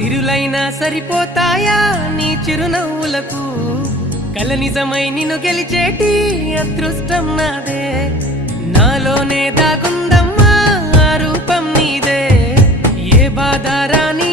సిరులైనా సరిపోతాయా నీ చిరునవ్వులకు కల నిజమై నిన్ను గెలిచేటి అదృష్టం నాదే నాలోనే దాగుందమ్మా ఆ రూపం నీదే ఏ బాధ రాని